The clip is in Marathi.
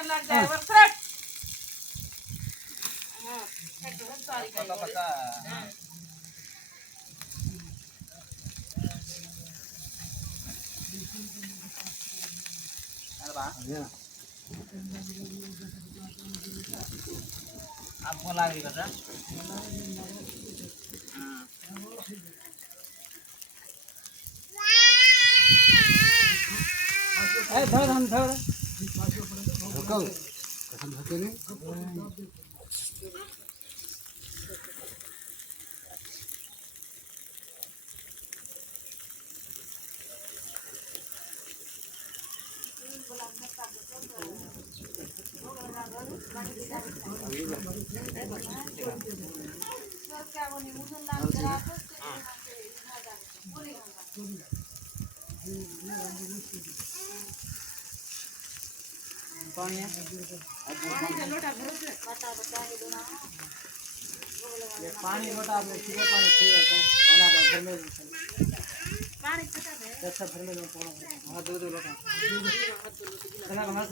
सेकंड लग जाए वर फ्रट हां एकदम सारी का पता हां अरे बा आप बोला रही बता ए धर हम धर रुको कसम धके नहीं कौन है ये पानी लोटा आप सीधे पानी पिए तो आना घर में पानी अच्छा घर में हाथ दो लोटा